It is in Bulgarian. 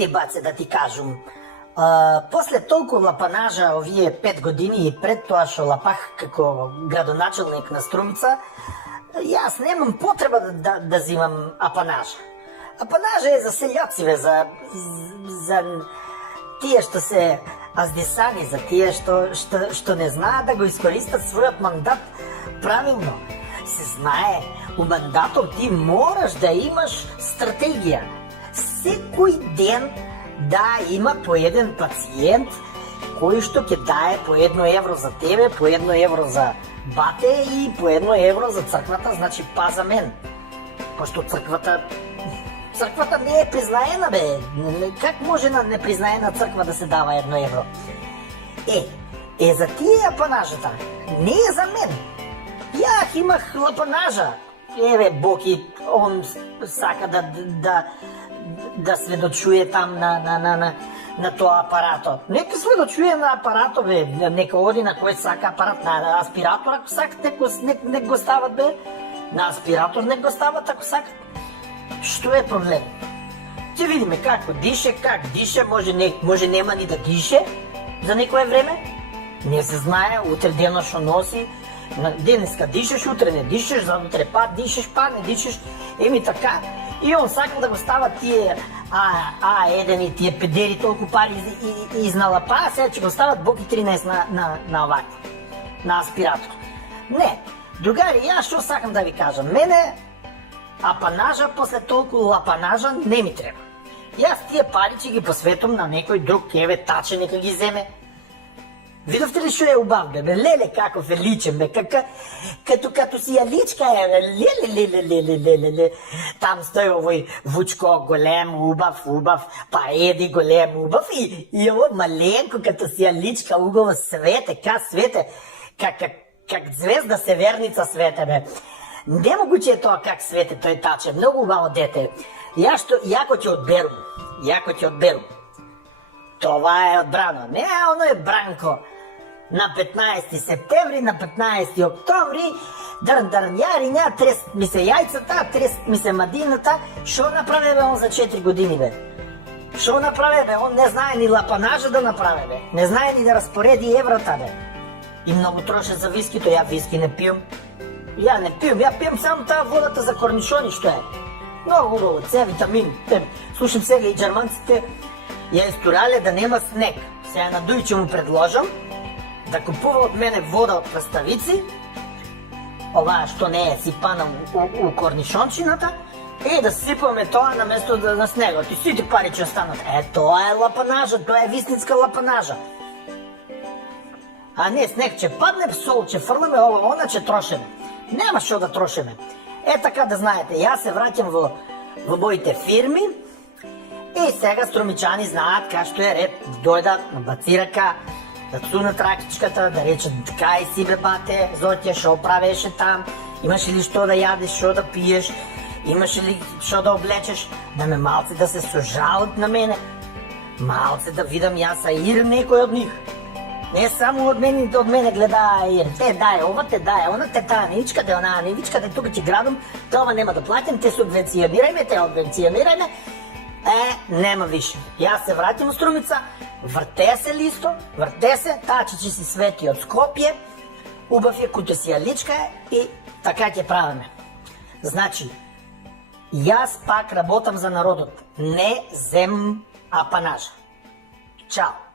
види, баце, да ти кажам, после толкова лапанажа овие 5 години и пред тоа што лапах како градоначелник на Струмица, јас немам потреба да взимам апанажа. Апанажа е за селјациве, за тие што се аздесани, за тие што не знаат да го искористат својот мандат правилно. Се знае, у мандатот ти мораш да имаш стратегија. Секој ден да има по еден пациент кој што ќе дае по 1 евро за тебе, по 1 евро за бате и по 1 евро за црквата, значи па за мен. Пошто црквата не е признаена, бе. Как може на непризнаена црква да се дава 1 евро? За тие апанажата, не е за мен. Јах имах лапанажа. Еве, Боки, он сака да сведочуе там на тоа апарато. Нека сведочуе на апарато, бе. Нека оди на кој сака апарат. На аспиратор, ако сакат, нека го стават, бе. На аспиратор нека го стават, ако сакат. Што е проблем? Ќе видиме како дише, как дише, може нема ни да дише за некое време. Не се знае, утре дено што носи. Денеска дишеш, утре не дишеш, за утре па дишеш, па не дишеш. Еми така. И он сака да го става тие А1 и тие педери толку пари изналапа, а сега ќе го стават Боки 13 на овако, на аспиратор. Не, другари, јас што сакам да ви кажам, мене апанажа после толку лапанажа не ми треба. Јас тие пари ќе ги посветам на некој друг, еве Таче нека ги земе. Видовте ли што е убав, бе? Леле, каков е личен, бе, като си ја личка е, леле. Там стои овој Вучко, голем, убав, па Еди, голем, убав, и ово маленко, като си ја личка, уголо свете, как звезда северница свете, бе. Немогуче е тоа как свете тој Таче, многу убаво дете. Јако ќе одберам. Това е одбрано. Не, оно е Бранко. На 15 септември, на 15 октомври, дърн, яриня, трест ми се яйцата, трест ми се мадината. Шо направи, бе, он за 4 години, бе? Шо направи, бе? Он не знае ни лапанажа да направи, бе. Не знае ни да разпореди еврата, бе. И много троше за вискито. Я виски не пием. Я пием само таа водата за корнишони, што е. Много хубаво, С витамин. Слушам сега и джерманците ја исторале да нема снег. Сега на Дујче му предложам да купува од мене вода од краставици, оваа што не е сипана у корнишончината, и да сипаме тоа на место на снегот. И сите пари ќе останат. Тоа е лапанажа, тоа е вистинска лапанажа. А не, снег ќе падне, сол ќе фрламе, она ќе трошеме. Нема што да трошеме. Така да знаете, јас се враќам во моите фирми. И сега струмичани знаат как што е ред, дојдат на бацирака, да цунат ракичката, да речат кај си бе бате, Зотја, шо правеше там, имаше ли што да јадеш, шо да пиеш, имаше ли шо да облечеш, да ме малце да се сожалат на мене, малце да видам јас аир некој од нив. Не само од мене гледа аир, те дај ова, те дај она, те таа не ичкаде, онаа не ичкаде, тука ќе градам, тоа нема да платим, те субвенционирајме, те обвенционирајме. Нема више. Јас се вратим у Струмица, врте се листо, Таче ќе си свети од Скопје, убав е, куто си ја личка и така ќе правиме. Значи, јас пак работам за народот, не земам апанажа. Чао!